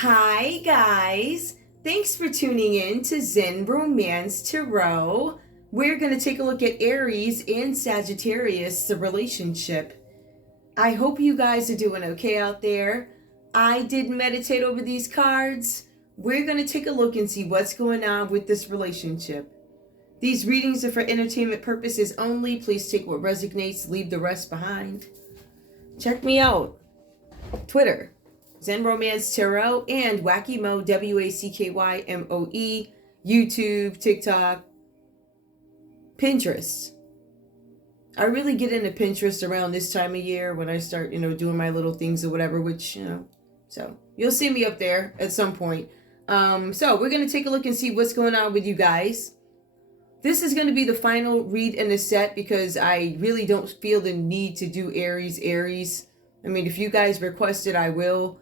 Hi, guys. Thanks for tuning in to Zen Romance Tarot. We're going to take a look at Aries and Sagittarius, the relationship. I hope you guys are doing okay out there. I did meditate over these cards. We're going to take a look and see what's going on with this relationship. These readings are for entertainment purposes only. Please take what resonates, leave the rest behind. Check me out. Twitter, Zen Romance Tarot, and Wacky Mo, WACKYMOE, YouTube, TikTok, Pinterest. I really get into Pinterest around this time of year when I start, doing my little things or whatever, which, so you'll see me up there at some point. So we're going to take a look and see what's going on with you guys. This is going to be the final read in the set because I really don't feel the need to do Aries. I mean, if you guys request it, I will.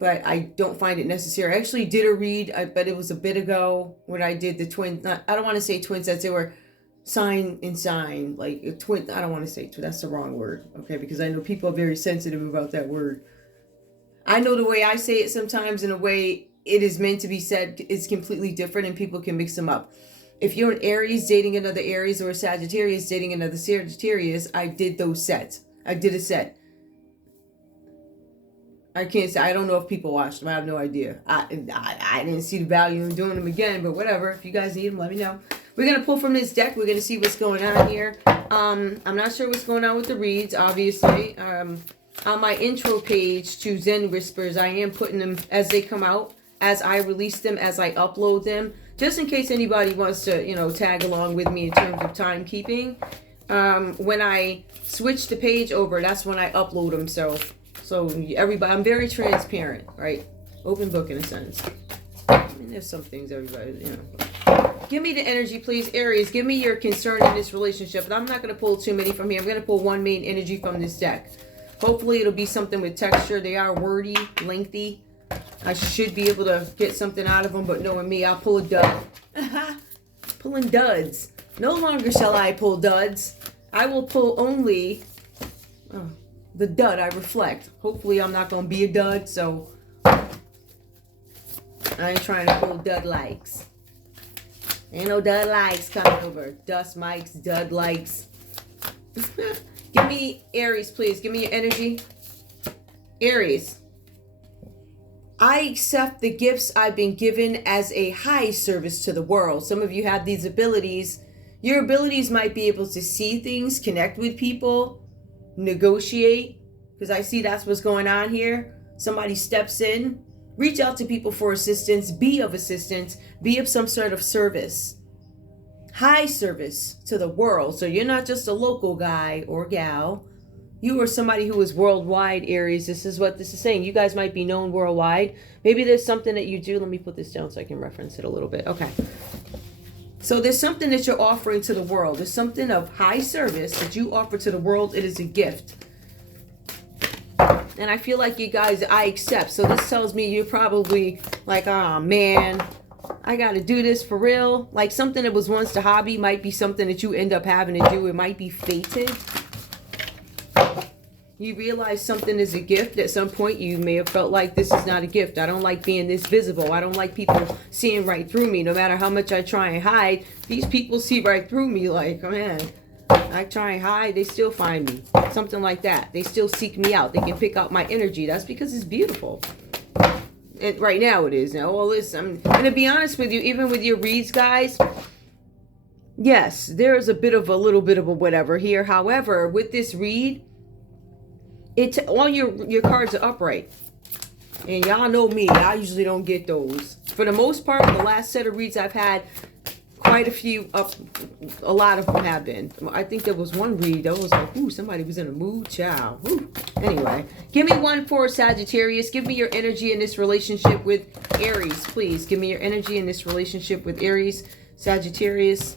But I don't find it necessary. I actually did a read, but it was a bit ago when I did the twin. I don't want to say twin sets. They were sign and sign, like a twin. I don't want to say twin. That's the wrong word, okay? Because I know people are very sensitive about that word. I know the way I say it sometimes and the way it is meant to be said is completely different, and people can mix them up. If you're an Aries dating another Aries or a Sagittarius dating another Sagittarius, I did those sets. I did a set. I can't say, I don't know if people watched them. I have no idea. I didn't see the value in doing them again, but whatever. If you guys need them, let me know. We're going to pull from this deck. We're going to see what's going on here. I'm not sure what's going on with the reads, obviously. On my intro page to Zen Whispers, I am putting them as they come out, as I release them, as I upload them, just in case anybody wants to, tag along with me in terms of timekeeping. When I switch the page over, that's when I upload them, So everybody, I'm very transparent, right? Open book in a sense. I mean, there's some things everybody, Give me the energy, please, Aries. Give me your concern in this relationship. But I'm not going to pull too many from here. I'm going to pull one main energy from this deck. Hopefully it'll be something with texture. They are wordy, lengthy. I should be able to get something out of them, but knowing me, I'll pull a dud. Pulling duds. No longer shall I pull duds. I will pull only... the dud I reflect. Hopefully I'm not going to be a dud, so I ain't trying to pull dud likes. Ain't no dud likes coming over. Dust mics, dud likes. Give me Aries, please. Give me your energy. Aries. I accept the gifts I've been given as a high service to the world. Some of you have these abilities. Your abilities might be able to see things, connect with people, negotiate, because I see that's what's going on here. Somebody steps in, reach out to people for assistance, be of assistance, be of some sort of service. High service to the world. So you're not just a local guy or gal. You are somebody who is worldwide, Aries. This is what this is saying. You guys might be known worldwide. Maybe there's something that you do. Let me put this down so I can reference it a little bit. Okay. So there's something that you're offering to the world. There's something of high service that you offer to the world. It is a gift. And I feel like you guys, I accept. So this tells me you're probably like, oh man, I got to do this for real. Like something that was once a hobby might be something that you end up having to do. It might be fated. You realize something is a gift. At some point, you may have felt like this is not a gift. I don't like being this visible. I don't like people seeing right through me. No matter how much I try and hide, these people see right through me. Like, man, I try and hide, they still find me. Something like that. They still seek me out. They can pick out my energy. That's because it's beautiful. And right now it is. Now, all this, I'm going to be honest with you, even with your reads, guys, yes, there is a little bit of a whatever here. However, with this read, all your cards are upright. And y'all know me. I usually don't get those. For the most part, the last set of reads I've had, quite a few up. A lot of them have been. I think there was one read that was like, ooh, somebody was in a mood, child. Ooh. Anyway, give me one for Sagittarius. Give me your energy in this relationship with Aries, please. Give me your energy in this relationship with Aries, Sagittarius.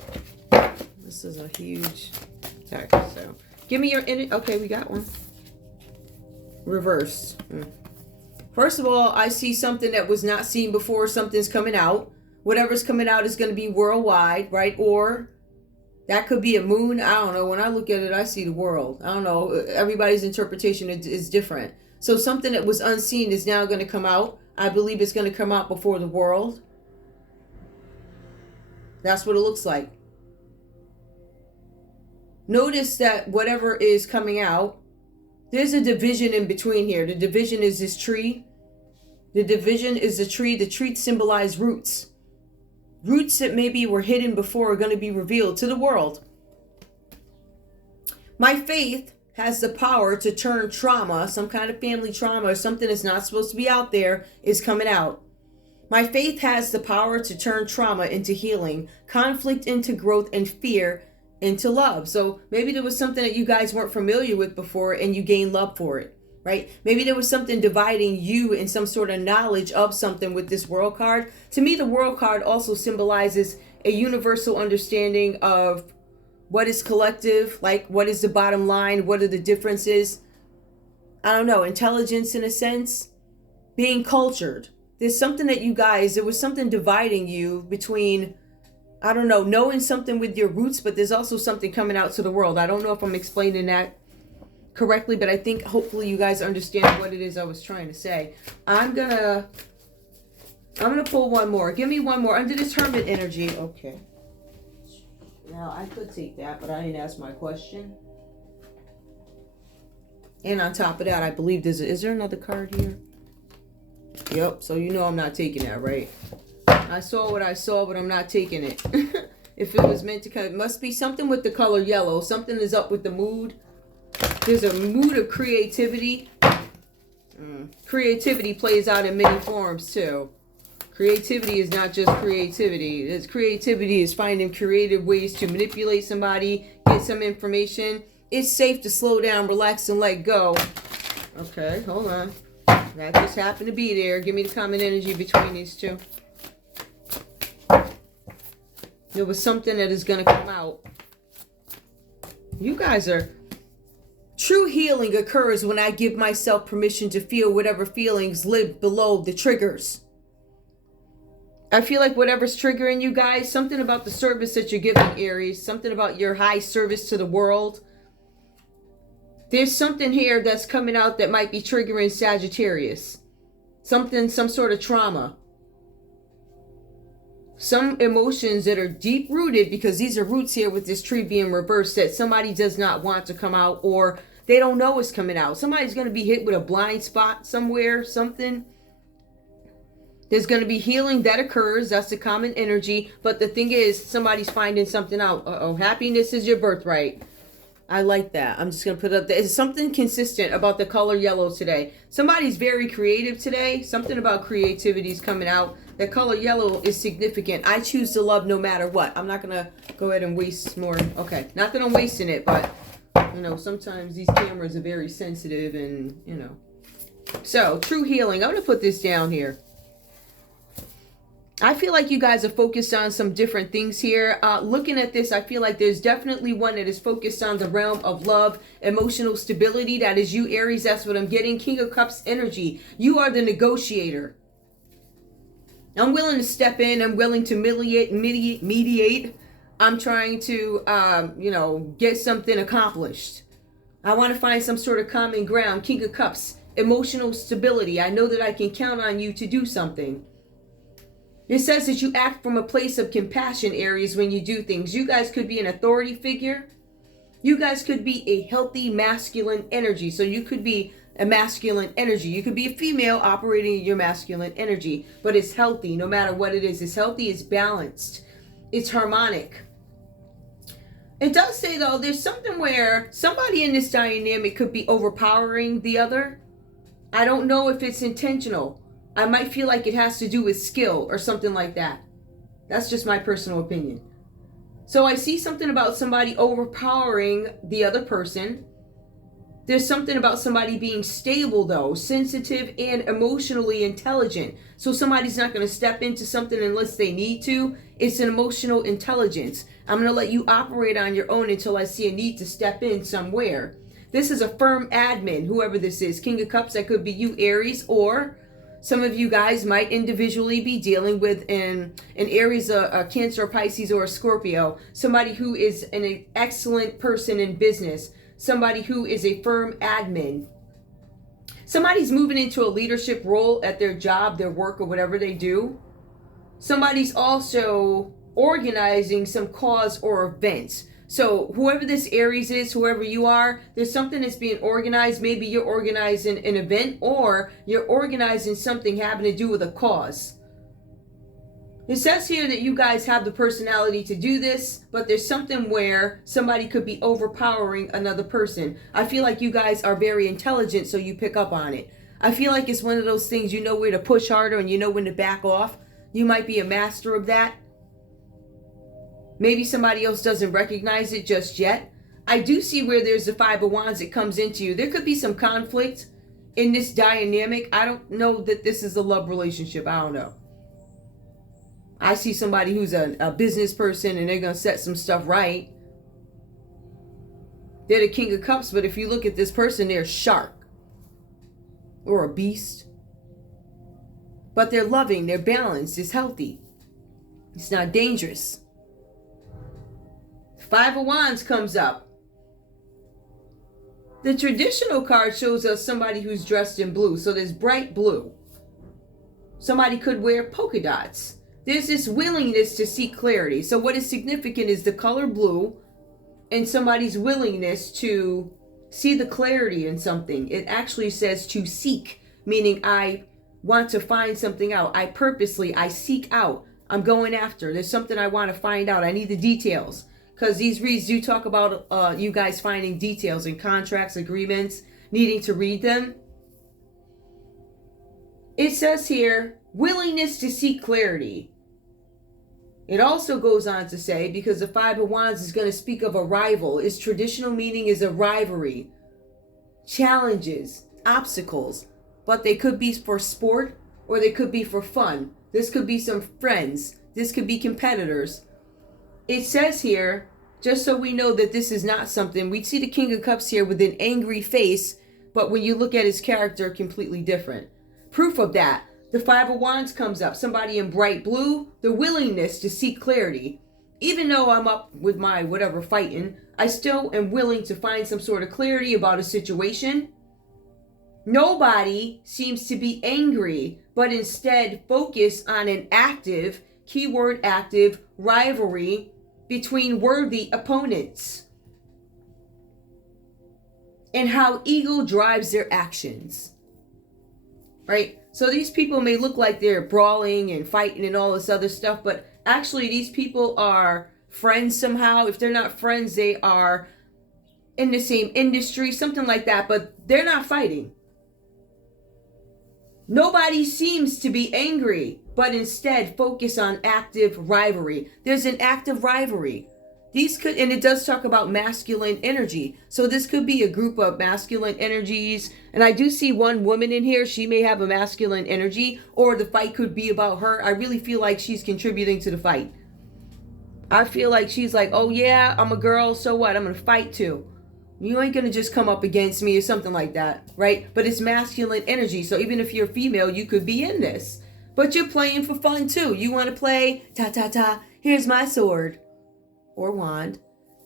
This is a huge text. So give me your energy. Okay, we got one. Reverse. First of all, I see something that was not seen before. Something's coming out. Whatever's coming out is going to be worldwide, right? Or that could be a moon. I don't know. When I look at it, I see the world. I don't know. Everybody's interpretation is different. So something that was unseen is now going to come out. I believe it's going to come out before the world. That's what it looks like. Notice that whatever is coming out, there's a division in between here. The division is this tree. The division is the tree. The tree symbolizes roots. Roots that maybe were hidden before are going to be revealed to the world. My faith has the power to turn trauma, some kind of family trauma or something that's not supposed to be out there, is coming out. My faith has the power to turn trauma into healing, conflict into growth, and fear into love. So maybe there was something that you guys weren't familiar with before and you gained love for it, right? Maybe there was something dividing you in some sort of knowledge of something with this world card. To me, the world card also symbolizes a universal understanding of what is collective, like what is the bottom line, what are the differences. I don't know, intelligence in a sense, being cultured. There's something that you guys, there was something dividing you between, I don't know, knowing something with your roots, but there's also something coming out to the world. I don't know if I'm explaining that correctly, but I think hopefully you guys understand what it is I was trying to say. I'm gonna pull one more. Give me one more. Undetermined energy. Okay. Now I could take that, but I didn't ask my question. And on top of that, I believe is there another card here? Yep, so you know I'm not taking that, right? I saw what I saw, but I'm not taking it. If it was meant to come, it must be something with the color yellow. Something is up with the mood. There's a mood of creativity. Creativity plays out in many forms, too. Creativity is not just creativity. Creativity is finding creative ways to manipulate somebody, get some information. It's safe to slow down, relax, and let go. Okay, hold on. That just happened to be there. Give me the common energy between these two. There was something that is going to come out. You guys are... True healing occurs when I give myself permission to feel whatever feelings live below the triggers. I feel like whatever's triggering you guys, something about the service that you're giving, Aries, something about your high service to the world. There's something here that's coming out that might be triggering Sagittarius. Something, some sort of trauma. Some emotions that are deep rooted, because these are roots here with this tree being reversed, that somebody does not want to come out, or they don't know is coming out. Somebody's going to be hit with a blind spot somewhere, something. There's going to be healing that occurs. That's the common energy. But the thing is, somebody's finding something out. Uh-oh, happiness is your birthright. I like that. I'm just going to put it up there. It's something consistent about the color yellow today. Somebody's very creative today. Something about creativity is coming out. The color yellow is significant. I choose to love no matter what. I'm not going to go ahead and waste more. Okay. Not that I'm wasting it, but, you know, sometimes these cameras are very sensitive and, you know. So, true healing. I'm going to put this down here. I feel like you guys are focused on some different things here. Looking at this, I feel like there's definitely one that is focused on the realm of love, emotional stability. That is you, Aries. That's what I'm getting. King of Cups energy. You are the negotiator. I'm willing to step in. I'm willing to mediate. I'm trying to, you know, get something accomplished. I want to find some sort of common ground. King of Cups, emotional stability. I know that I can count on you to do something. It says that you act from a place of compassion, Aries, when you do things. You guys could be an authority figure. You guys could be a healthy masculine energy. So you could be a masculine energy. You could be a female operating your masculine energy. But it's healthy no matter what it is. It's healthy, it's balanced, it's harmonic. It does say, though, there's something where somebody in this dynamic could be overpowering the other. I don't know if it's intentional. I might feel like it has to do with skill or something like that. That's just my personal opinion. So I see something about somebody overpowering the other person. There's something about somebody being stable, though, sensitive and emotionally intelligent. So somebody's not going to step into something unless they need to. It's an emotional intelligence. I'm going to let you operate on your own until I see a need to step in somewhere. This is a firm admin, whoever this is. King of Cups, that could be you, Aries, or some of you guys might individually be dealing with an Aries, a Cancer, a Pisces, or a Scorpio. Somebody who is an excellent person in business. Somebody who is a firm admin. Somebody's moving into a leadership role at their job, their work, or whatever they do. Somebody's also organizing some cause or event. So whoever this Aries is, whoever you are, there's something that's being organized. Maybe you're organizing an event, or you're organizing something having to do with a cause. It says here that you guys have the personality to do this, but there's something where somebody could be overpowering another person. I feel like you guys are very intelligent, so you pick up on it. I feel like it's one of those things, you know where to push harder and you know when to back off. You might be a master of that. Maybe somebody else doesn't recognize it just yet. I do see where there's the Five of Wands that comes into you. There could be some conflict in this dynamic. I don't know that this is a love relationship. I don't know. I see somebody who's a business person and they're going to set some stuff right. They're the King of Cups, but if you look at this person, they're a shark or a beast. But they're loving, they're balanced, it's healthy. It's not dangerous. Five of Wands comes up. The traditional card shows us somebody who's dressed in blue. So there's bright blue. Somebody could wear polka dots. There's this willingness to seek clarity. So what is significant is the color blue and somebody's willingness to see the clarity in something. It actually says to seek, meaning I want to find something out. I seek out. I'm going after. There's something I want to find out. I need the details. Because these reads do talk about you guys finding details in contracts, agreements, needing to read them. It says here, willingness to seek clarity. It also goes on to say, because the Five of Wands is going to speak of a rival. Its traditional meaning is a rivalry, challenges, obstacles. But they could be for sport or they could be for fun. This could be some friends. This could be competitors. It says here, just so we know that this is not something, we see the King of Cups here with an angry face, but when you look at his character, completely different. Proof of that, the Five of Wands comes up. Somebody in bright blue, the willingness to seek clarity. Even though I'm up with my whatever fighting, I still am willing to find some sort of clarity about a situation. Nobody seems to be angry, but instead focus on an active, keyword active, rivalry between worthy opponents. And how ego drives their actions. Right? So these people may look like they're brawling and fighting and all this other stuff, but actually these people are friends somehow. If they're not friends, they are in the same industry, something like that, but they're not fighting. Nobody seems to be angry, but instead focus on active rivalry. There's an active rivalry. These could, and it does talk about masculine energy. So this could be a group of masculine energies. And I do see one woman in here. She may have a masculine energy, or the fight could be about her. I really feel like she's contributing to the fight. I feel like she's like, oh yeah, I'm a girl, so what? I'm going to fight too. You ain't going to just come up against me or something like that, right? But it's masculine energy. So even if you're female, you could be in this. But you're playing for fun too. You want to play, ta-ta-ta, here's my sword or wand.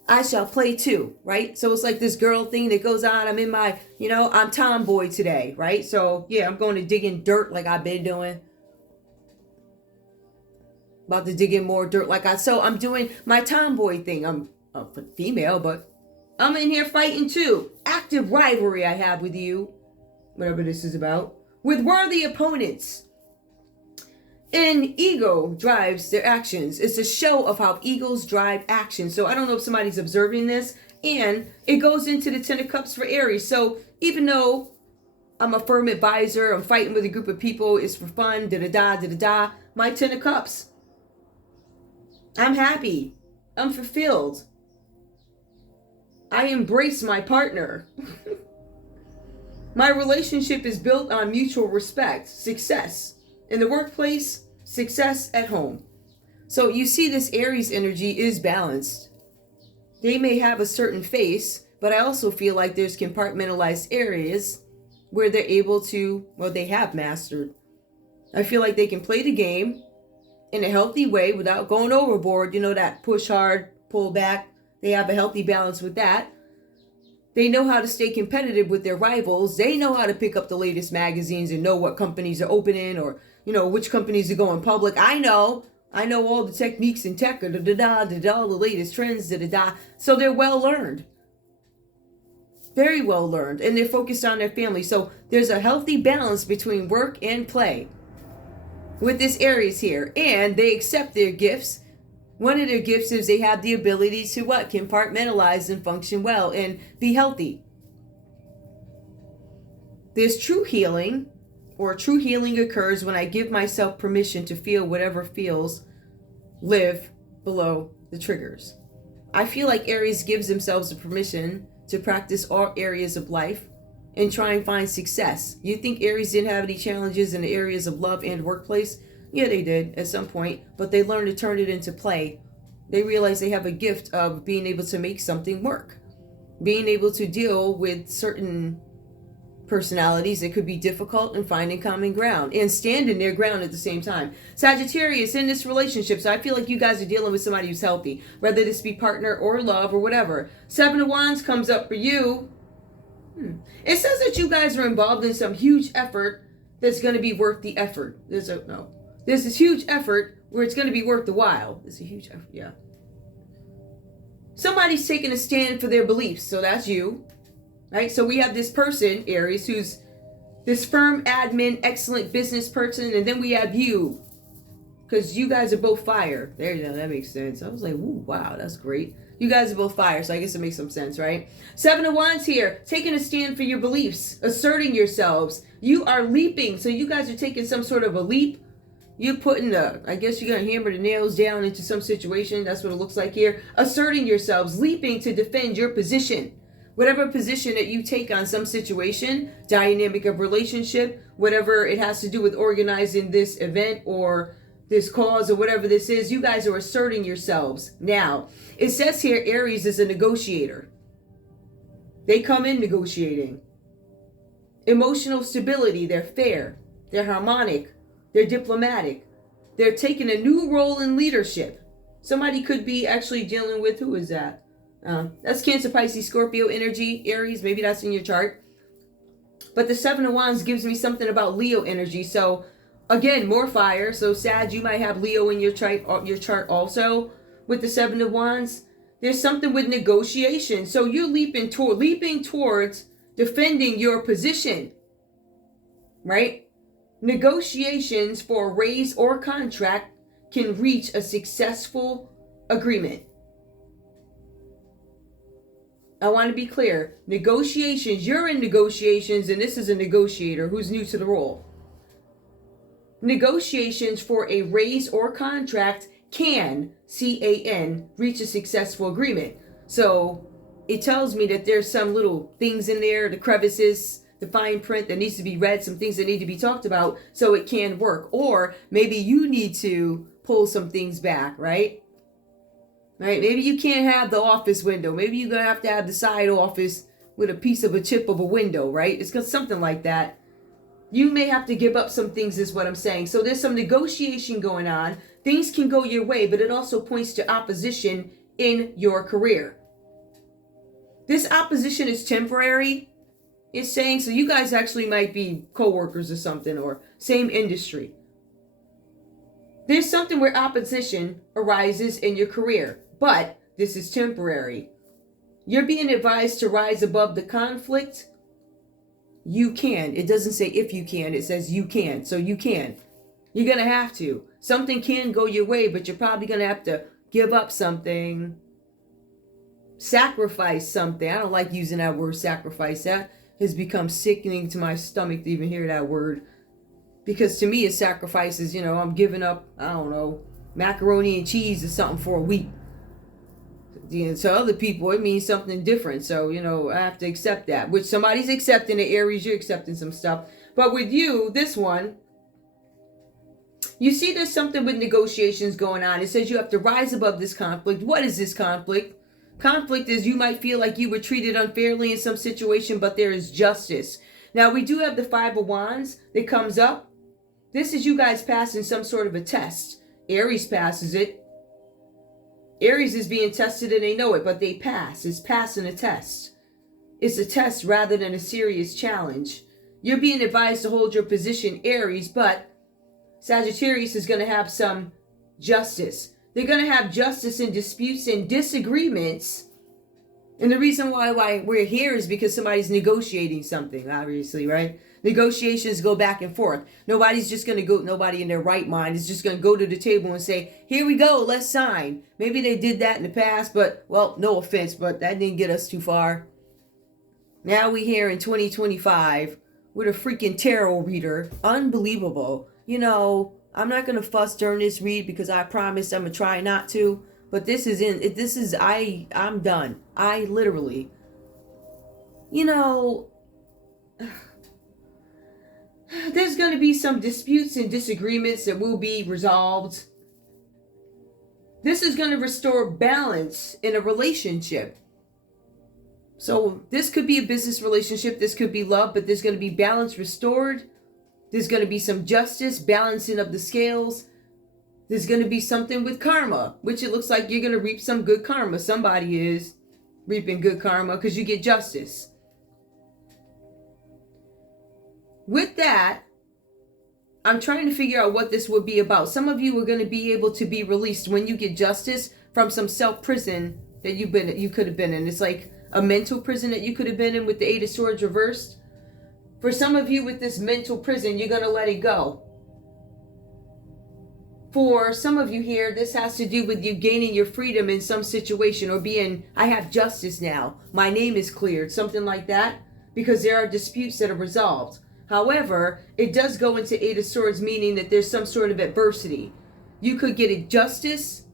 I shall play too, right? So it's like this girl thing that goes on. I'm in my, I'm tomboy today, right? So yeah, I'm going to dig in dirt like I've been doing. About to dig in more dirt so I'm doing my tomboy thing. I'm a female, but I'm in here fighting too. Active rivalry I have with you, whatever this is about, with worthy opponents. And ego drives their actions. It's a show of how egos drive action. So I don't know if somebody's observing this. And it goes into the Ten of Cups for Aries. So even though I'm a firm advisor, I'm fighting with a group of people, it's for fun, da-da-da, my Ten of Cups. I'm happy. I'm fulfilled. I embrace my partner. My relationship is built on mutual respect, success in the workplace, success at home. So you see this Aries energy is balanced. They may have a certain face, but I also feel like there's compartmentalized areas where they're able to, they have mastered. I feel like they can play the game in a healthy way without going overboard. That push hard, pull back. They have a healthy balance with that. They know how to stay competitive with their rivals. They know how to pick up the latest magazines and know what companies are opening, or, which companies are going public. I know all the techniques in tech, all the latest trends, So they're well learned. Very well learned. And they're focused on their family. So there's a healthy balance between work and play with this Aries here. And they accept their gifts. One of their gifts is they have the ability to compartmentalize and function well and be healthy. There's true healing, or true healing occurs when I give myself permission to feel whatever feels live below the triggers. I feel like Aries gives themselves the permission to practice all areas of life and try and find success. You think Aries didn't have any challenges in the areas of love and workplace? Yeah, they did at some point, but they learned to turn it into play. They realize they have a gift of being able to make something work, being able to deal with certain personalities that could be difficult and finding common ground and standing their ground at the same time. Sagittarius, in this relationship, so I feel like you guys are dealing with somebody who's healthy, whether this be partner or love or whatever. Seven of Wands comes up for you. It says that you guys are involved in some huge effort that's going to be worth the effort. There's this huge effort where it's going to be worth the while. It's a huge effort, yeah. Somebody's taking a stand for their beliefs, so that's you. Right? So we have this person, Aries, who's this firm admin, excellent business person, and then we have you, because you guys are both fire. There you go, that makes sense. I was like, ooh, wow, that's great. You guys are both fire, so I guess it makes some sense, right? Seven of Wands here, taking a stand for your beliefs, asserting yourselves. You are leaping, so you guys are taking some sort of a leap. You're putting I guess you're going to hammer the nails down into some situation. That's what it looks like here. Asserting yourselves, leaping to defend your position. Whatever position that you take on some situation, dynamic of relationship, whatever it has to do with organizing this event or this cause or whatever this is, you guys are asserting yourselves. Now, it says here Aries is a negotiator. They come in negotiating. Emotional stability, they're fair, they're harmonic, they're diplomatic. They're taking a new role in leadership. Somebody could be actually dealing with, who is that? That's Cancer, Pisces, Scorpio energy, Aries. Maybe that's in your chart. But the Seven of Wands gives me something about Leo energy. So again, more fire. So Sag, you might have Leo in your chart also. With the Seven of Wands, there's something with negotiation. So you're leaping towards defending your position, right? Negotiations for a raise or contract can reach a successful agreement. I want to be clear. Negotiations, you're in negotiations, and this is a negotiator who's new to the role. Negotiations for a raise or contract can, C-A-N, reach a successful agreement. So it tells me that there's some little things in there, the crevices, the fine print that needs to be read, some things that need to be talked about so it can work. Or maybe you need to pull some things back, right? Right? Maybe you can't have the office window. Maybe you're going to have the side office with a piece of a chip of a window, right? It's got something like that. You may have to give up some things is what I'm saying. So there's some negotiation going on. Things can go your way, but it also points to opposition in your career. This opposition is temporary, it's saying. So you guys actually might be co-workers or something, or same industry. There's something where opposition arises in your career, but this is temporary. You're being advised to rise above the conflict. You can. It doesn't say if you can, it says you can. So you can. You're going to have to. Something can go your way, but you're probably going to have to give up something. Sacrifice something. I don't like using that word sacrifice. That has become sickening to my stomach to even hear that word. Because to me, a sacrifice is, I'm giving up, I don't know, macaroni and cheese or something for a week. To other people, it means something different. So, I have to accept that. Which somebody's accepting it, Aries, you're accepting some stuff. But with you, this one, you see there's something with negotiations going on. It says you have to rise above this conflict. What is this conflict? Conflict is you might feel like you were treated unfairly in some situation, but there is justice. Now, we do have the Five of Wands that comes up. This is you guys passing some sort of a test. Aries passes it. Aries is being tested and they know it, but they pass. It's passing a test. It's a test rather than a serious challenge. You're being advised to hold your position, Aries, but Sagittarius is going to have some justice. They're going to have justice in disputes and disagreements. And the reason why we're here is because somebody's negotiating something, obviously, right? Negotiations go back and forth. Nobody's just going to go, nobody in their right mind is just going to go to the table and say, here we go, let's sign. Maybe they did that in the past, but, well, no offense, but that didn't get us too far. Now we here in 2025 with a freaking tarot reader. Unbelievable. You know, I'm not going to fuss during this read because I promised I'm going to try not to. But I'm done. I literally, you know, there's going to be some disputes and disagreements that will be resolved. This is going to restore balance in a relationship. So this could be a business relationship. This could be love, but there's going to be balance restored. There's going to be some justice, balancing of the scales. There's going to be something with karma, which it looks like you're going to reap some good karma. Somebody is reaping good karma because you get justice. With that, I'm trying to figure out what this would be about. Some of you are going to be able to be released when you get justice from some self-prison that you could have been in. It's like a mental prison that you could have been in with the Eight of Swords reversed. For some of you with this mental prison, you're going to let it go. For some of you here, this has to do with you gaining your freedom in some situation or being, I have justice now. My name is cleared, something like that, because there are disputes that are resolved. However, it does go into Eight of Swords, meaning that there's some sort of adversity. You could get a justice,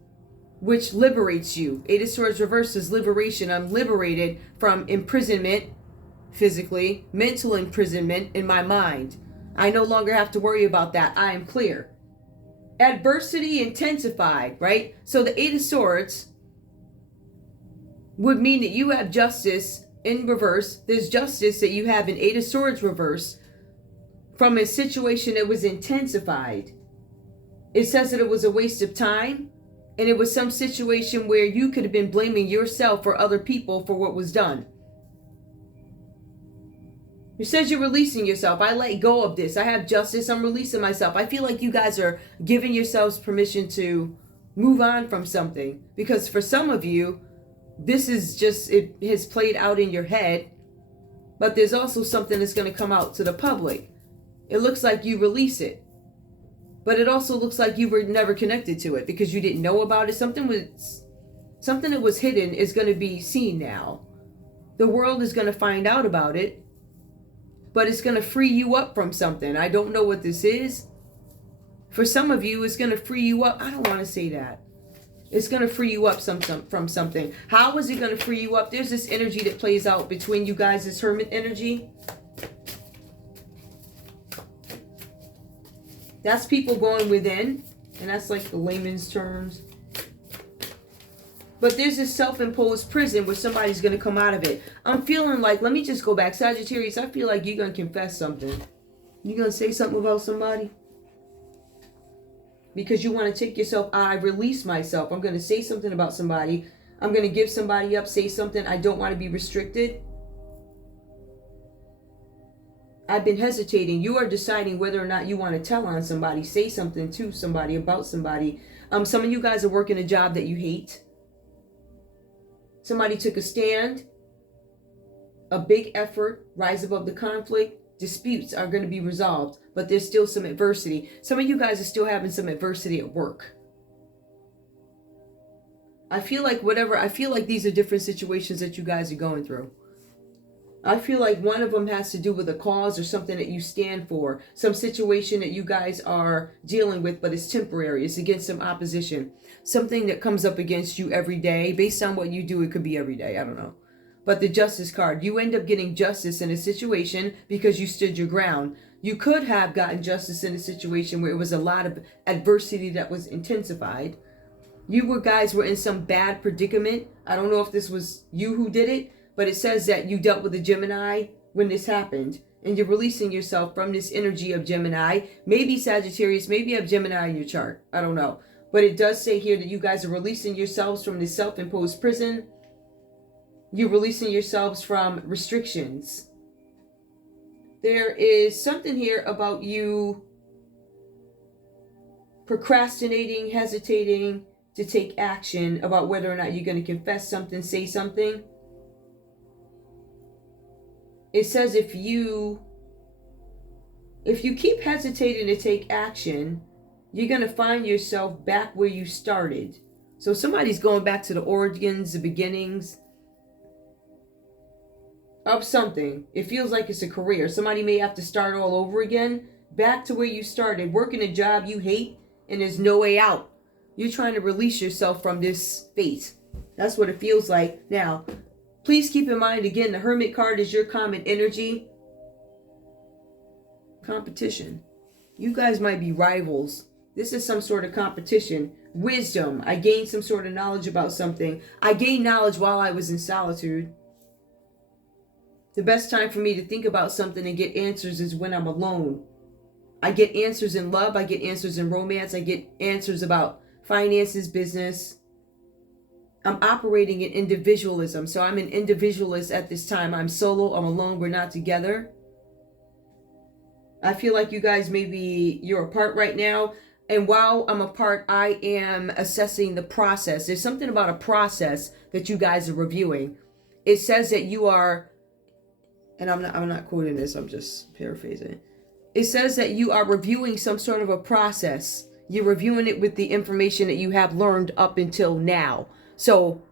which liberates you. Eight of Swords reverse is liberation. I'm liberated from imprisonment, physically, mental imprisonment in my mind. I no longer have to worry about that. I am clear. Adversity intensified, right? So the Eight of Swords would mean that you have justice in reverse. There's justice that you have in Eight of Swords reverse from a situation that was intensified. It says that it was a waste of time, and it was some situation where you could have been blaming yourself or other people for what was done. It says you're releasing yourself. I let go of this. I have justice. I'm releasing myself. I feel like you guys are giving yourselves permission to move on from something. Because for some of you, this is just, it has played out in your head. But there's also something that's going to come out to the public. It looks like you release it. But it also looks like you were never connected to it because you didn't know about it. Something that was hidden is going to be seen now. The world is going to find out about it. But it's going to free you up from something. I don't know what this is. For some of you, it's going to free you up. I don't want to say that. It's going to free you up from something. How is it going to free you up? There's this energy that plays out between you guys, this hermit energy. That's people going within. And that's like the layman's terms. But there's this self-imposed prison where somebody's going to come out of it. I'm feeling like, let me just go back. Sagittarius, I feel like you're going to confess something. You're going to say something about somebody? Because you want to take yourself out. I release myself. I'm going to say something about somebody. I'm going to give somebody up, say something. I don't want to be restricted. I've been hesitating. You are deciding whether or not you want to tell on somebody, say something to somebody, about somebody. Some of you guys are working a job that you hate. Somebody took a stand, a big effort, rise above the conflict. Disputes are going to be resolved, but there's still some adversity. Some of you guys are still having some adversity at work. I feel like these are different situations that you guys are going through. I feel like one of them has to do with a cause or something that you stand for. Some situation that you guys are dealing with, but it's temporary. It's against some opposition. Something that comes up against you every day. Based on what you do, it could be every day. I don't know. But the justice card. You end up getting justice in a situation because you stood your ground. You could have gotten justice in a situation where it was a lot of adversity that was intensified. You guys were in some bad predicament. I don't know if this was you who did it. But it says that you dealt with a Gemini when this happened. And you're releasing yourself from this energy of Gemini. Maybe Sagittarius, maybe you have Gemini in your chart. I don't know. But it does say here that you guys are releasing yourselves from this self-imposed prison. You're releasing yourselves from restrictions. There is something here about you procrastinating, hesitating to take action about whether or not you're going to confess something, say something. It says if you keep hesitating to take action, you're going to find yourself back where you started. So somebody's going back to the origins, the beginnings of something. It feels like it's a career. Somebody may have to start all over again, back to where you started, working a job you hate, and there's no way out. You're trying to release yourself from this fate. That's what it feels like. Now, please keep in mind, again, the Hermit card is your common energy. Competition. You guys might be rivals. This is some sort of competition. Wisdom. I gained some sort of knowledge about something. I gained knowledge while I was in solitude. The best time for me to think about something and get answers is when I'm alone. I get answers in love. I get answers in romance. I get answers about finances, business. I'm operating in individualism. So I'm an individualist at this time. I'm solo. I'm alone. We're not together. I feel like you guys you're apart right now. And while I'm apart, I am assessing the process. There's something about a process that you guys are reviewing. It says that you are, and I'm not quoting this, I'm just paraphrasing. It says that you are reviewing some sort of a process. You're reviewing it with the information that you have learned up until now. So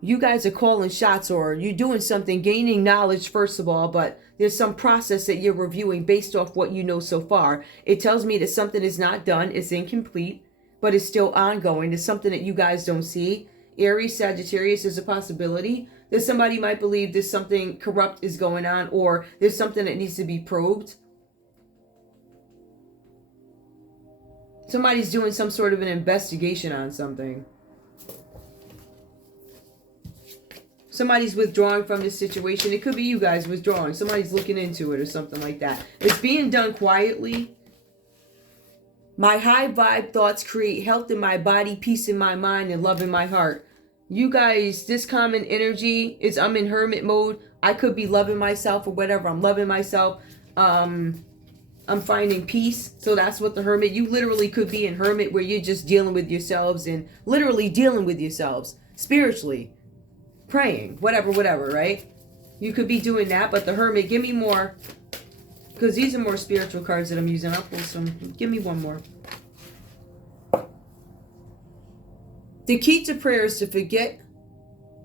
you guys are calling shots, or you're doing something, gaining knowledge first of all, but there's some process that you're reviewing based off what you know so far. It tells me that something is not done, it's incomplete, but it's still ongoing. It's something that you guys don't see. Aries, Sagittarius is a possibility that somebody might believe there's something corrupt is going on, or there's something that needs to be probed. Somebody's doing some sort of an investigation on something. Somebody's withdrawing from this situation. It could be you guys withdrawing. Somebody's looking into it or something like that. It's being done quietly. My high vibe thoughts create health in my body, peace in my mind, and love in my heart. You guys, this common energy is I'm in hermit mode. I could be loving myself or whatever. I'm loving myself. I'm finding peace. So that's what the hermit, you literally could be in hermit where you're just dealing with yourselves and literally dealing with yourselves spiritually, praying, whatever, right? You could be doing that, but the hermit, give me more, because these are more spiritual cards that I'm using. I'll pull some. Give me one more. The key to prayer is to forget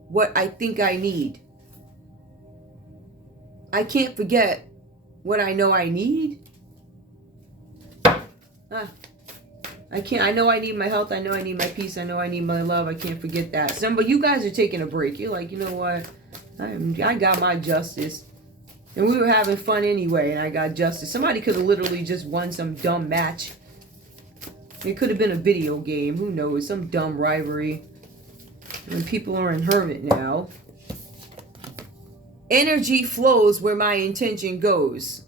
what I think I need. I can't forget what I know I need. I can't. I know I need my health. I know I need my peace. I know I need my love. I can't forget that. But you guys are taking a break. You're like, you know what? I got my justice. And we were having fun anyway, and I got justice. Somebody could have literally just won some dumb match. It could have been a video game. Who knows? Some dumb rivalry. And people are in hermit now. Energy flows where my intention goes.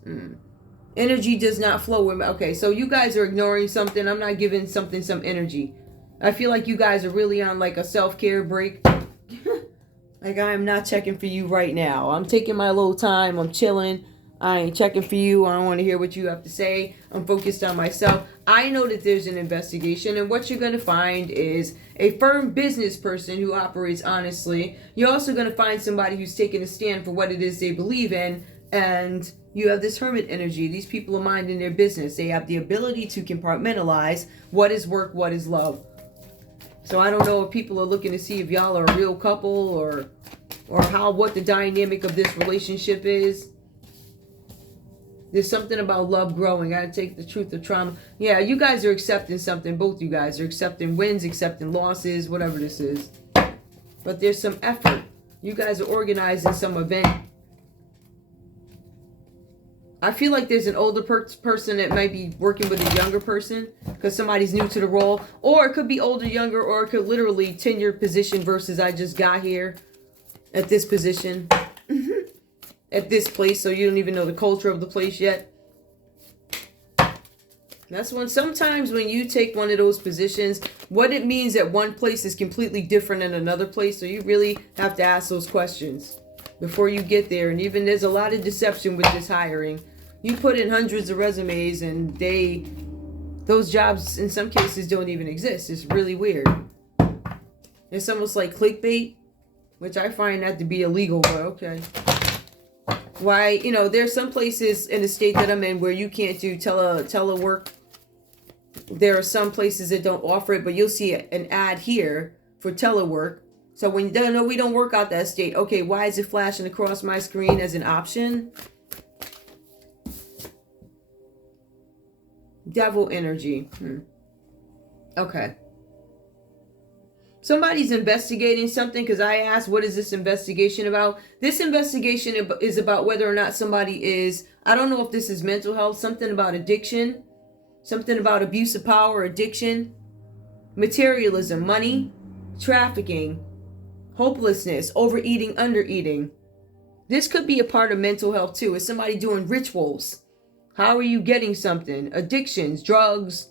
Energy does not flow where my... Okay, so you guys are ignoring something. I'm not giving something some energy. I feel like you guys are really on like a self-care break. Like, I am not checking for you right now. I'm taking my little time. I'm chilling. I ain't checking for you. I don't want to hear what you have to say. I'm focused on myself. I know that there's an investigation, and what you're going to find is a firm business person who operates honestly. You're also going to find somebody who's taking a stand for what it is they believe in, and you have this hermit energy. These people are minding their business. They have the ability to compartmentalize what is work, what is love. So I don't know if people are looking to see if y'all are a real couple, or what the dynamic of this relationship is. There's something about love growing. Gotta take the truth of trauma. Yeah, you guys are accepting something. Both you guys are accepting wins, accepting losses, whatever this is. But there's some effort. You guys are organizing some event. I feel like there's an older person that might be working with a younger person because somebody's new to the role. Or it could be older, younger, or it could literally tenured position versus I just got here at this position. At this place, so you don't even know the culture of the place yet. That's when sometimes when you take one of those positions, what it means at one place is completely different in another place. So you really have to ask those questions before you get there. And even there's a lot of deception with this hiring. You put in hundreds of resumes and those jobs in some cases don't even exist. It's really weird. It's almost like clickbait, which I find that to be illegal, but okay. Why, you know, there's some places in the state that I'm in where you can't do telework. There are some places that don't offer it, but you'll see an ad here for telework. So when you don't know we don't work out that state, okay, why is it flashing across my screen as an option? Devil energy. Okay. Somebody's investigating something because I asked, what is this investigation about? This investigation is about whether or not somebody is, I don't know if this is mental health, something about addiction, something about abuse of power, addiction, materialism, money, trafficking, hopelessness, overeating, undereating. This could be a part of mental health too. Is somebody doing rituals? How are you getting something? Addictions, drugs.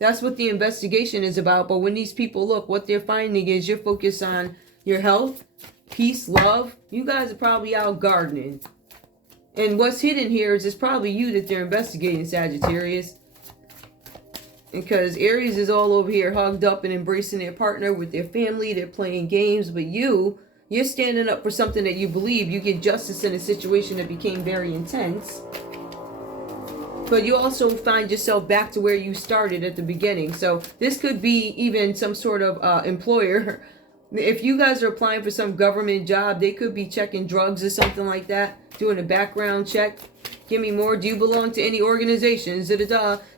That's what the investigation is about. But when these people look, what they're finding is you're focused on your health, peace, love. You guys are probably out gardening. And what's hidden here is it's probably you that they're investigating, Sagittarius. Because Aries is all over here hugged up and embracing their partner with their family. They're playing games. But you're standing up for something that you believe. You get justice in a situation that became very intense. But you also find yourself back to where you started at the beginning. So this could be even some sort of employer. If you guys are applying for some government job, they could be checking drugs or something like that, doing a background check. Give me more. Do you belong to any organizations?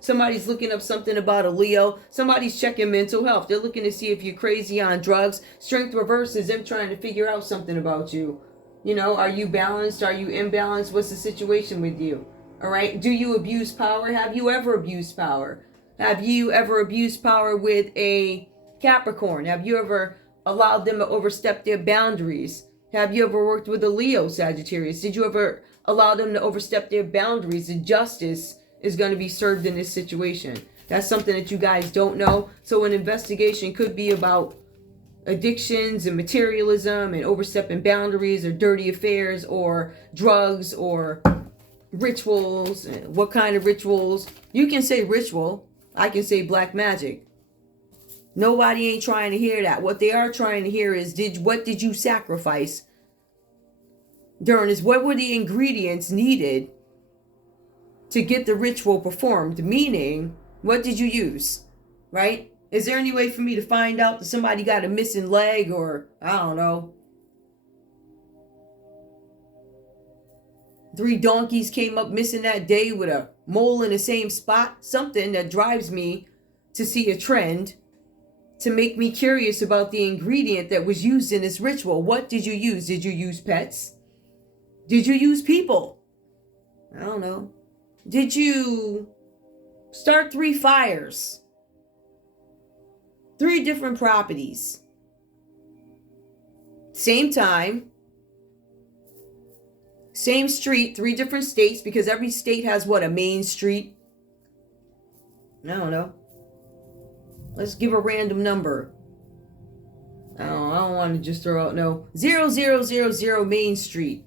Somebody's looking up something about a Leo. Somebody's checking mental health. They're looking to see if you're crazy on drugs. Strength reverse is them trying to figure out something about you. You know, are you balanced? Are you imbalanced? What's the situation with you? All right. Do you abuse power? Have you ever abused power? Have you ever abused power with a Capricorn? Have you ever allowed them to overstep their boundaries? Have you ever worked with a Leo, Sagittarius? Did you ever allow them to overstep their boundaries? The justice is going to be served in this situation. That's something that you guys don't know. So an investigation could be about addictions and materialism and overstepping boundaries or dirty affairs or drugs or rituals. What kind of rituals? You can say ritual. I can say black magic. Nobody ain't trying to hear that. What they are trying to hear is what did you sacrifice during this? What were the ingredients needed to get the ritual performed? Meaning, what did you use? Right? Is there any way for me to find out that somebody got a missing leg or I don't know, 3 donkeys came up missing that day with a mole in the same spot? Something that drives me to see a trend, to make me curious about the ingredient that was used in this ritual. What did you use? Did you use pets? Did you use people? I don't know. Did you start 3 fires? 3 different properties. Same time. Same street, 3 different states, because every state has what, a main street? I don't know. Let's give a random number. I don't want to just throw out 0000 Main Street.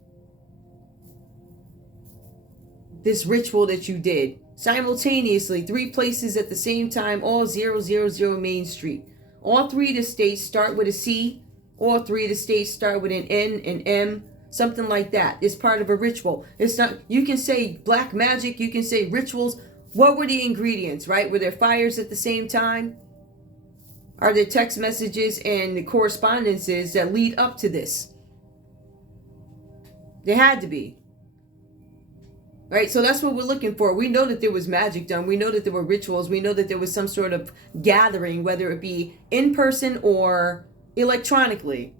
This ritual that you did simultaneously, 3 places at the same time, all 000 Main Street. All 3 of the states start with a C. All 3 of the states start with an N, an M. Something like that. It's part of a ritual. It's not, you can say black magic, you can say rituals. What were the ingredients, right? Were there fires at the same time? Are there text messages and the correspondences that lead up to this? There had to be. Right? So that's what we're looking for. We know that there was magic done. We know that there were rituals. We know that there was some sort of gathering, whether it be in person or electronically.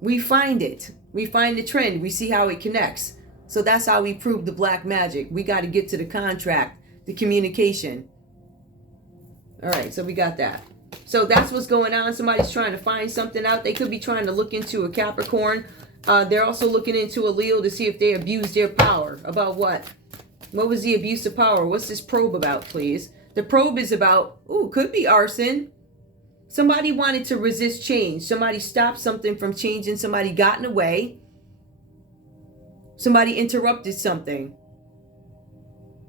We find it. We find the trend. We see how it connects. So that's how we prove the black magic. We got to get to the contract, the communication. All right, so we got that. So that's what's going on. Somebody's trying to find something out. They could be trying to look into a Capricorn. They're also looking into a Leo to see if they abused their power. About what? What was the abuse of power? What's this probe about, please? The probe is about, could be arson. Somebody wanted to resist change. Somebody stopped something from changing. Somebody got in the way. Somebody interrupted something.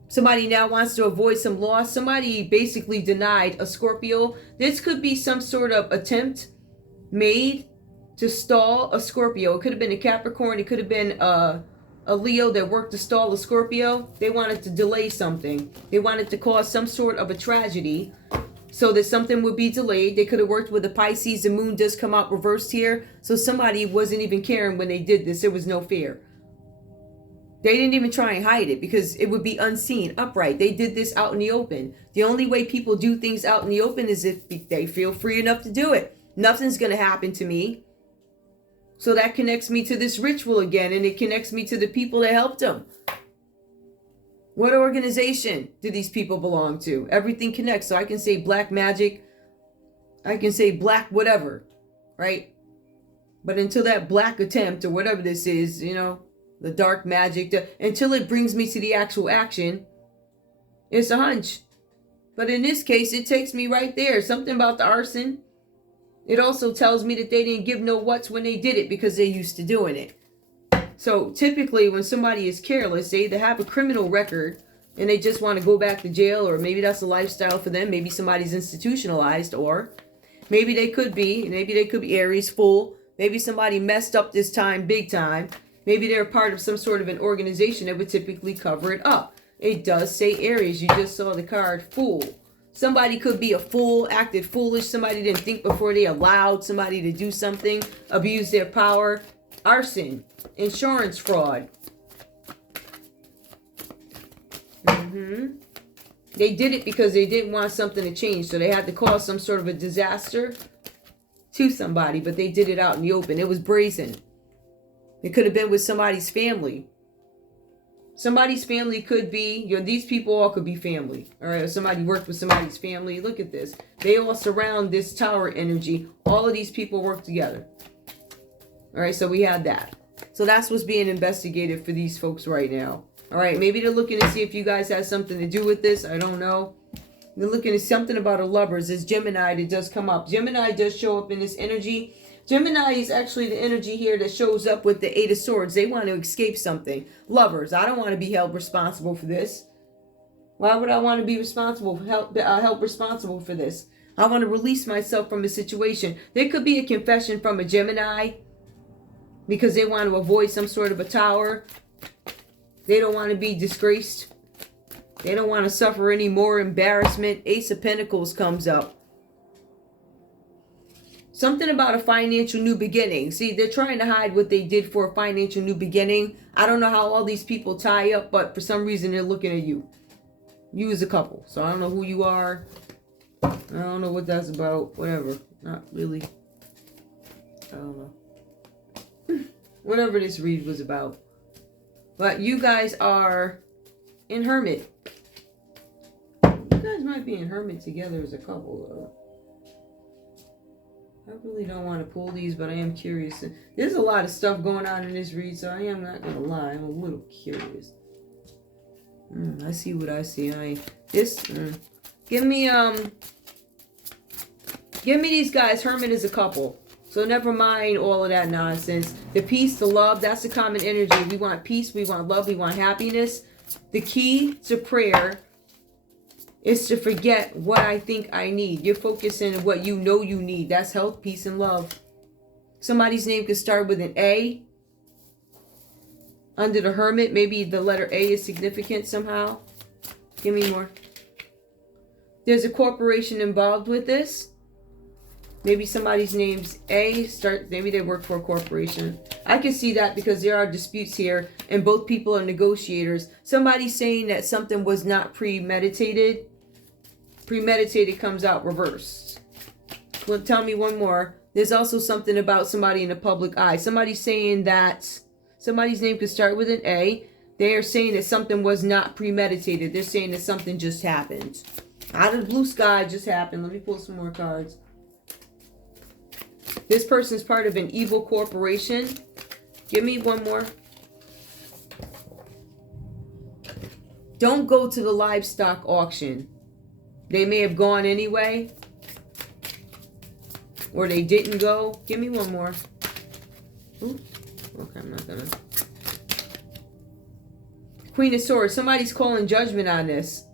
Somebody now wants to avoid some loss. Somebody basically denied a Scorpio. This could be some sort of attempt made to stall a Scorpio. It could have been a Capricorn. It could have been a Leo that worked to stall a Scorpio. They wanted to delay something. They wanted to cause some sort of a tragedy so that something would be delayed. They could have worked with a Pisces. The moon does come out reversed here. So somebody wasn't even caring when they did this. There was no fear. They didn't even try and hide it because it would be unseen, upright. They did this out in the open. The only way people do things out in the open is if they feel free enough to do it. Nothing's going to happen to me. So that connects me to this ritual again, and it connects me to the people that helped them. What organization do these people belong to? Everything connects. So I can say black magic. I can say black whatever, right? But until that black attempt or whatever this is, the dark magic, until it brings me to the actual action, it's a hunch. But in this case, it takes me right there. Something about the arson. It also tells me that they didn't give no what's when they did it because they're used to doing it. So typically when somebody is careless, they either have a criminal record and they just want to go back to jail, or maybe that's a lifestyle for them. Maybe somebody's institutionalized, or maybe they could be Aries, full. Maybe somebody messed up this time, big time. Maybe they're part of some sort of an organization that would typically cover it up. It does say Aries. You just saw the card Fool. Somebody could be a fool, acted foolish. Somebody didn't think before they allowed somebody to do something, abuse their power. Arson, insurance fraud. They did it because they didn't want something to change. So they had to cause some sort of a disaster to somebody, but they did it out in the open. It was brazen. It could have been with somebody's family. Somebody's family could be, these people all could be family. All right, or somebody worked with somebody's family. Look at this. They all surround this tower energy. All of these people work together. All right, so we had that. So that's what's being investigated for these folks right now. All right, maybe they're looking to see if you guys have something to do with this. I don't know. They're looking at something about a lovers. It's Gemini that does come up. Gemini does show up in this energy. Gemini is actually the energy here that shows up with the Eight of Swords. They want to escape something. Lovers, I don't want to be held responsible for this. Why would I want to be responsible, held responsible for this? I want to release myself from a situation. There could be a confession from a Gemini because they want to avoid some sort of a tower. They don't want to be disgraced. They don't want to suffer any more embarrassment. Ace of Pentacles comes up. Something about a financial new beginning. See, they're trying to hide what they did for a financial new beginning. I don't know how all these people tie up, but for some reason they're looking at you. You as a couple. So I don't know who you are. I don't know what that's about. Whatever. Not really. I don't know. Whatever this read was about. But you guys are in Hermit. You guys might be in Hermit together as a couple, though. I really don't want to pull these, but I am curious. There's a lot of stuff going on in this read, so I am not going to lie. I'm a little curious. I see what I see. Give me these guys. Hermit is a couple. So never mind all of that nonsense. The peace, the love, that's the common energy. We want peace, we want love, we want happiness. The key to prayer is to forget what I think I need. You're focusing on what you know you need. That's health, peace, and love. Somebody's name could start with an A. Under the Hermit, maybe the letter A is significant somehow. Give me more. There's a corporation involved with this. Maybe somebody's name's A. Maybe they work for a corporation. I can see that because there are disputes here and both people are negotiators. Somebody's saying that something was not premeditated. Premeditated comes out reversed. Well, tell me one more. There's also something about somebody in the public eye. Somebody's saying that somebody's name could start with an A. They are saying that something was not premeditated. They're saying that something just happened. Out of the blue sky just happened. Let me pull some more cards. This person's part of an evil corporation. Give me one more. Don't go to the livestock auction. They may have gone anyway. Or they didn't go. Give me one more. Ooh. Okay, I'm not gonna. Queen of Swords. Somebody's calling judgment on this.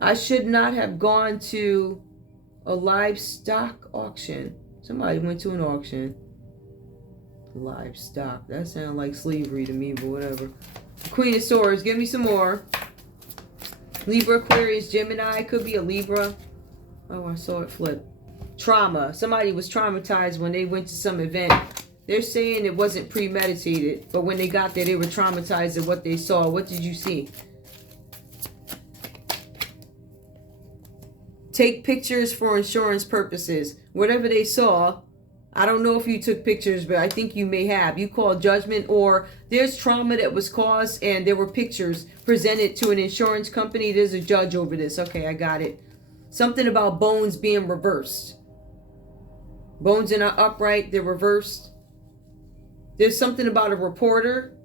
I should not have gone to a livestock auction. Somebody went to an auction. Livestock. That sounds like slavery to me, but whatever. Queen of Swords. Give me some more. Libra, Aquarius, Gemini. Could be a Libra. Oh, I saw it flip. Trauma. Somebody was traumatized when they went to some event. They're saying it wasn't premeditated, but when they got there, they were traumatized at what they saw. What did you see? Take pictures for insurance purposes. Whatever they saw, I don't know if you took pictures, but I think you may have. You called judgment, or there's trauma that was caused and there were pictures presented to an insurance company. There's a judge over this. Okay, I got it. Something about bones being reversed. Bones are not upright, they're reversed. There's something about a reporter.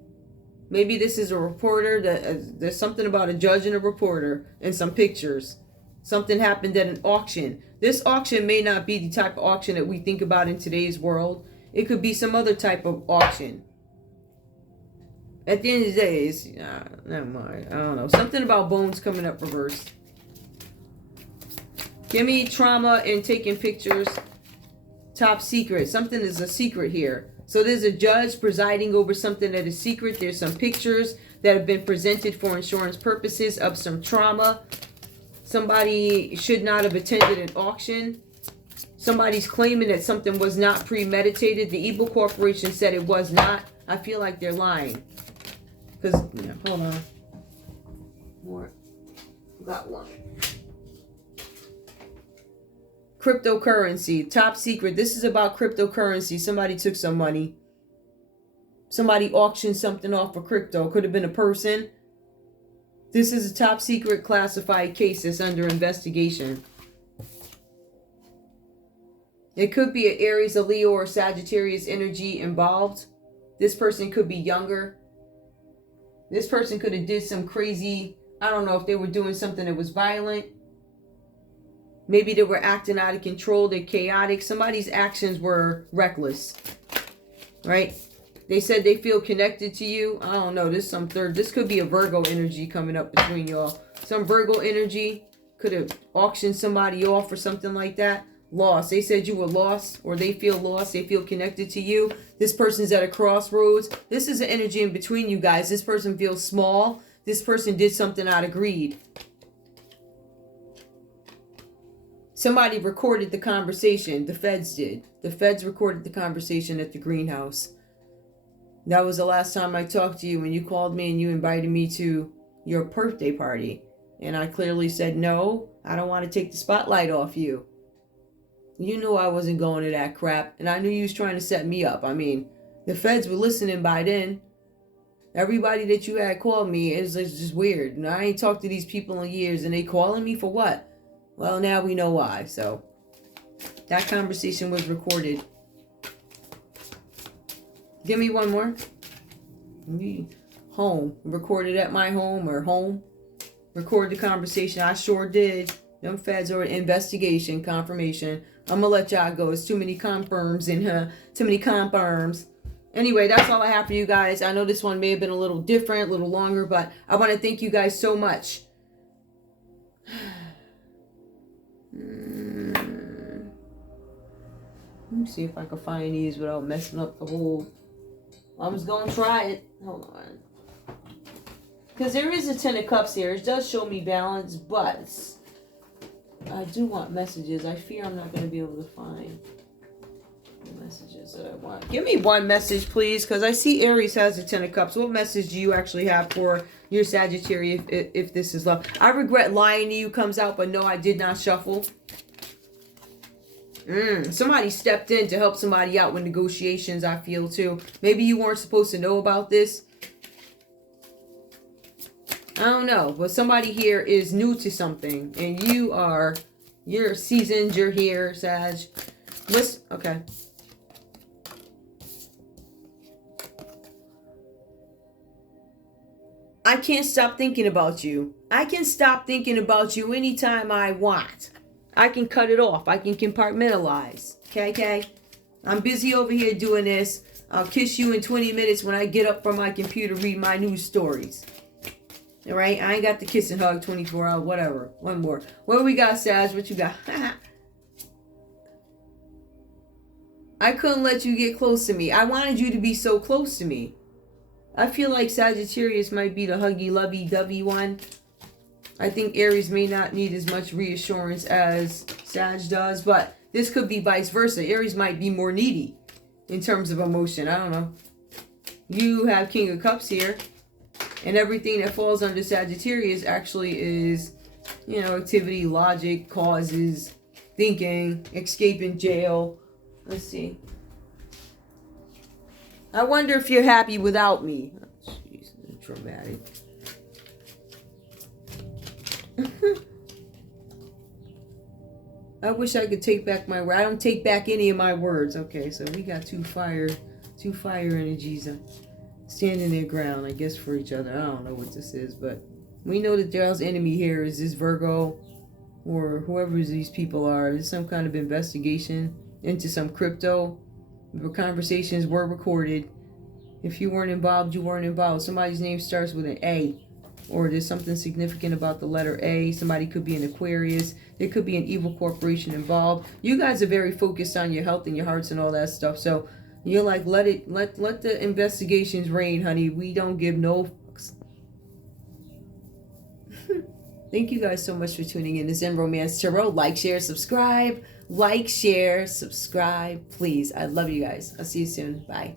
Maybe this is a reporter. There's something about a judge and a reporter and some pictures. Something happened at an auction. This auction may not be the type of auction that we think about in today's world. It could be some other type of auction. At the end of the day, it's, never mind. I don't know. Something about bones coming up reversed. Give me trauma and taking pictures. Top secret. Something is a secret here. So there's a judge presiding over something that is secret. There's some pictures that have been presented for insurance purposes of some trauma. Somebody should not have attended an auction. Somebody's claiming that something was not premeditated. The Evil Corporation said it was not. I feel like they're lying. Because, yeah, hold on. More. Got one. Cryptocurrency, top secret. This is about cryptocurrency. Somebody took some money. Somebody auctioned something off for crypto. Could have been a person. This is a top secret classified case that's under investigation. It could be an Aries, a Leo, or Sagittarius energy involved. This person could be younger. This person could have did some crazy, I don't know if they were doing something that was violent. Maybe they were acting out of control. They're chaotic. Somebody's actions were reckless. Right? They said they feel connected to you. I don't know. This could be a Virgo energy coming up between y'all. Some Virgo energy could have auctioned somebody off or something like that. Lost. They said you were lost, or they feel lost. They feel connected to you. This person's at a crossroads. This is an energy in between you guys. This person feels small. This person did something out of greed. Somebody recorded the conversation. The feds did. The feds recorded the conversation at the greenhouse. That was the last time I talked to you when you called me and you invited me to your birthday party. And I clearly said, no, I don't want to take the spotlight off you. You knew I wasn't going to that crap. And I knew you was trying to set me up. I mean, the feds were listening by then. Everybody that you had called me is just weird. And I ain't talked to these people in years. And they calling me for what? Well, now we know why. So that conversation was recorded. Give me one more. Home. Recorded at my home or home. Record the conversation. I sure did. Them feds are investigation, confirmation. I'm going to let y'all go. It's too many confirms in here. Too many confirms. Anyway, that's all I have for you guys. I know this one may have been a little different, a little longer, but I want to thank you guys so much. Let me see if I can find these without messing up the whole... I was going to try it. Hold on. Because there is a 10 of Cups here. It does show me balance, but I do want messages. I fear I'm not going to be able to find the messages that I want. Give me one message, please, because I see Aries has a 10 of Cups. What message do you actually have for your Sagittarius if this is love? I regret lying to you comes out, but no, I did not shuffle. Somebody stepped in to help somebody out with negotiations, I feel, too. Maybe you weren't supposed to know about this. I don't know. But somebody here is new to something. And you're seasoned, you're here, Sag. Listen, okay. I can't stop thinking about you. I can stop thinking about you anytime I want. I can cut it off. I can compartmentalize. Okay? I'm busy over here doing this. I'll kiss you in 20 minutes when I get up from my computer, read my news stories. All right? I ain't got the kiss and hug 24 hours, whatever. One more. What we got, Sag? What you got? I couldn't let you get close to me. I wanted you to be so close to me. I feel like Sagittarius might be the huggy, lovey, dovey one. I think Aries may not need as much reassurance as Sag does, but this could be vice versa. Aries might be more needy in terms of emotion. I don't know. You have King of Cups here, and everything that falls under Sagittarius actually is, you know, activity, logic, causes, thinking, escaping jail. Let's see. I wonder if you're happy without me. Oh, jeez, dramatic. I wish I could take back my word. I don't take back any of my words. Okay, so we got two fire energies standing their ground, I guess, for each other. I don't know what this is, but we know that Daryl's enemy here is this Virgo or whoever these people are. There's some kind of investigation into some crypto. The conversations were recorded. If you weren't involved, you weren't involved. Somebody's name starts with an A, or there's something significant about the letter A. Somebody could be an Aquarius. There could be an evil corporation involved. You guys are very focused on your health and your hearts and all that stuff. So you're like, let the investigations reign, honey. We don't give no fucks. Thank you guys so much for tuning in to Zen Romance Tarot. Like, share, subscribe. Like, share, subscribe, please. I love you guys. I'll see you soon. Bye.